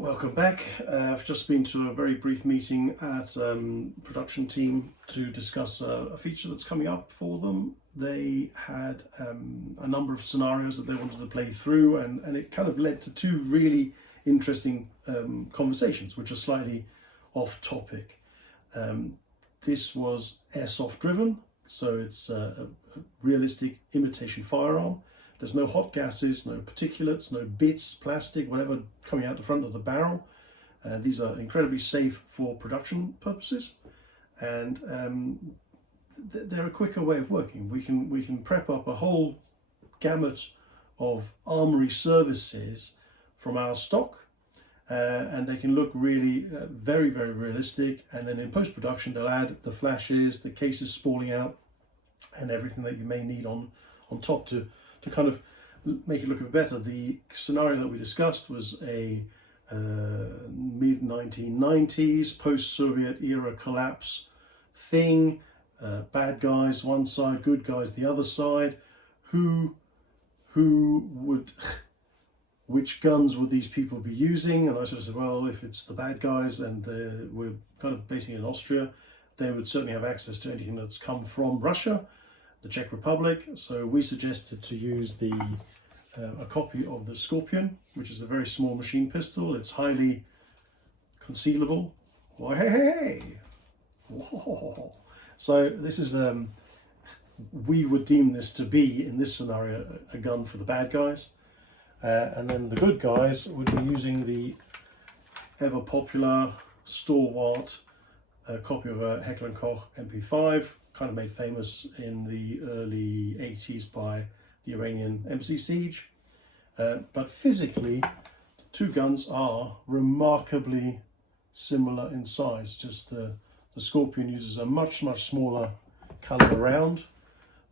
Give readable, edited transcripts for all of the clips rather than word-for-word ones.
Welcome back. I've just been to a very brief meeting at production team to discuss a feature that's coming up for them. They had a number of scenarios that they wanted to play through, and it kind of led to two really interesting conversations, which are slightly off topic. This was airsoft driven, so it's a realistic imitation firearm. There's no hot gases, no particulates, no bits, plastic, whatever coming out the front of the barrel. These are incredibly safe for production purposes, and they're a quicker way of working. We can prep up a whole gamut of armory services from our stock, and they can look really very, very realistic. And then in post-production, they'll add the flashes, the cases spalling out, and everything that you may need on top to kind of make it look a bit better. The scenario that we discussed was a mid-1990s post-Soviet era collapse thing. Bad guys one side, good guys the other side. Which guns would these people be using? And I sort of said, well, if it's the bad guys and we're kind of basing in Austria, they would certainly have access to anything that's come from Russia, the Czech Republic. So we suggested to use a copy of the Scorpion, which is a very small machine pistol. It's highly concealable. Why, hey. Whoa. So this is, we would deem this to be, in this scenario, a gun for the bad guys. And then the good guys would be using the ever popular, stalwart copy of a Heckler & Koch MP5, kind of made famous in the early 80s by the Iranian embassy siege. But physically, two guns are remarkably similar in size. Just the Scorpion uses a much smaller caliber round,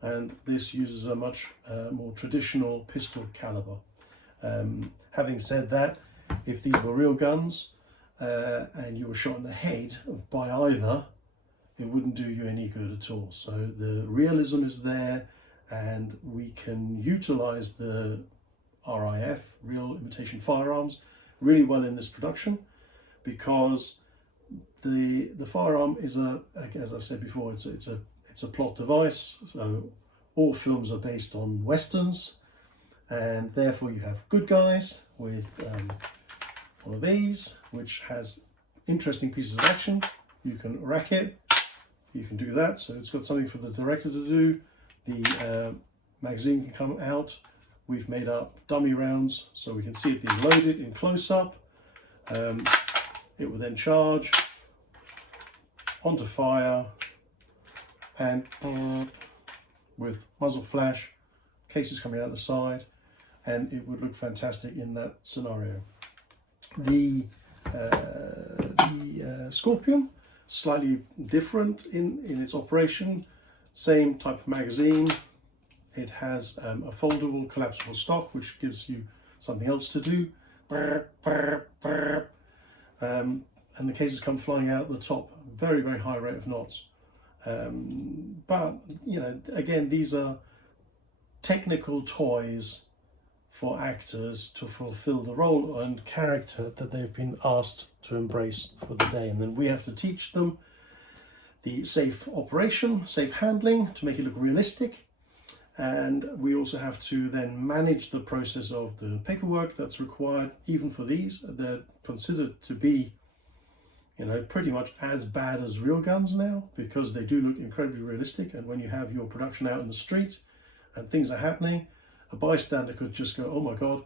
and this uses a much more traditional pistol caliber. Having said that, if these were real guns and you were shot in the head by either, it wouldn't do you any good at all. So the realism is there, and we can utilize the RIF, real imitation firearms, really well in this production, because the firearm is as I've said before, it's a plot device. So all films are based on westerns, and therefore you have good guys with one of these, which has interesting pieces of action. You can rack it. You can do that, so it's got something for the director to do. The magazine can come out. We've made up dummy rounds so we can see it being loaded in close-up. It will then charge onto fire, and with muzzle flash, cases coming out the side, and it would look fantastic in that scenario. The Scorpion, slightly different in its operation, same type of magazine. It has a foldable collapsible stock, which gives you something else to do. And the cases come flying out the top, very high rate of knots. But you know, again, these are technical toys for actors to fulfill the role and character that they've been asked to embrace for the day. And then we have to teach them the safe operation, safe handling, to make it look realistic. And we also have to then manage the process of the paperwork that's required. Even for these, they're considered to be, you know, pretty much as bad as real guns now, because they do look incredibly realistic. And when you have your production out in the street and things are happening, a bystander could just go, oh my God,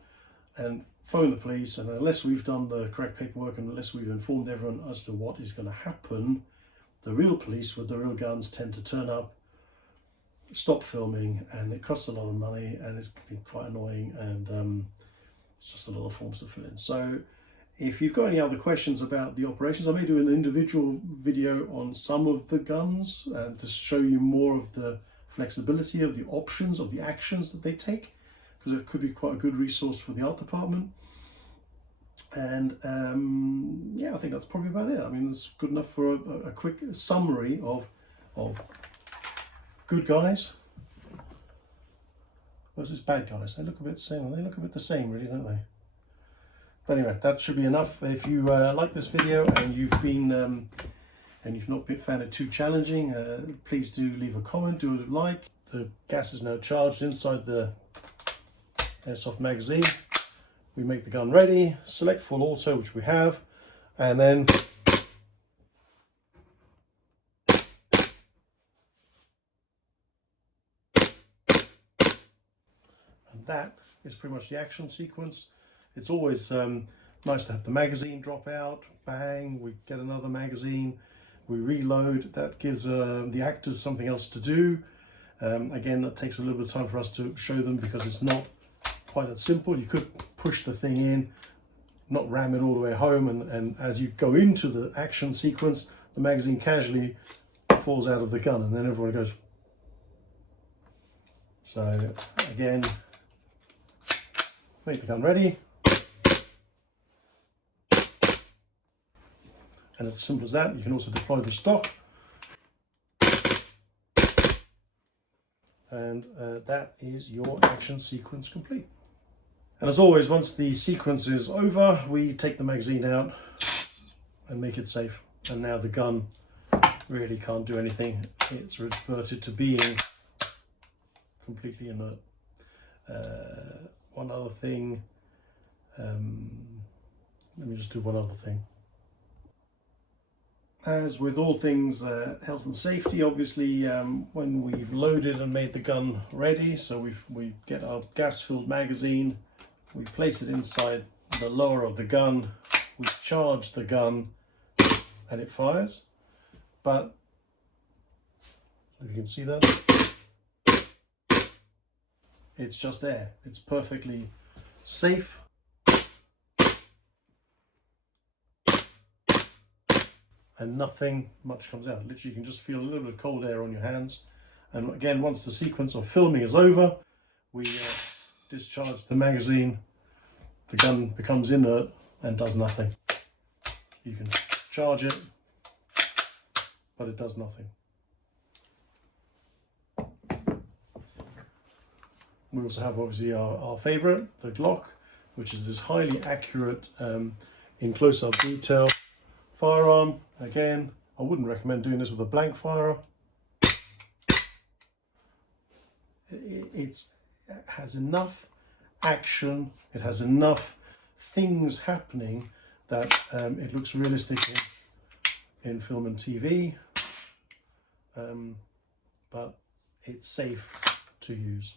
and phone the police. And unless we've done the correct paperwork and unless we've informed everyone as to what is going to happen, the real police with the real guns tend to turn up, stop filming, and it costs a lot of money, and it's quite annoying, and it's just a lot of forms to fill in. So if you've got any other questions about the operations, I may do an individual video on some of the guns to show you more of the flexibility of the options, of the actions that they take, because it could be quite a good resource for the art department. And yeah, I think that's probably about it. I mean, it's good enough for a quick summary of good guys versus bad guys. They look a bit the same. They look a bit the same, really, don't they? But anyway, that should be enough. If you like this video and you've not found it too challenging, please do leave a comment, do a like. The gas is now charged inside the airsoft magazine. We make the gun ready, select full auto, which we have, and then that is pretty much the action sequence. It's always nice to have the magazine drop out, bang, we get another magazine, we reload. That gives the actors something else to do. Again, that takes a little bit of time for us to show them because it's not quite that simple. You could push the thing in, not ram it all the way home, and as you go into the action sequence, the magazine casually falls out of the gun and then everyone goes. So again, make the gun ready. And it's as simple as that. You can also deploy the stock. And that is your action sequence complete. And as always, once the sequence is over, we take the magazine out and make it safe. And now the gun really can't do anything. It's reverted to being completely inert. One other thing, let me just do one other thing. As with all things health and safety, obviously when we've loaded and made the gun ready, so we get our gas-filled magazine, we place it inside the lower of the gun, we charge the gun and it fires. But if you can see that, it's just air. It's perfectly safe. And nothing much comes out. Literally, you can just feel a little bit of cold air on your hands. And again, once the sequence of filming is over, we discharge the magazine. The gun becomes inert and does nothing. You can charge it, but it does nothing. We also have obviously our favorite, the Glock, which is this highly accurate, in close-up detail firearm. Again, I wouldn't recommend doing this with a blank fire. It has enough action, it has enough things happening that it looks realistic in film and TV, but it's safe to use.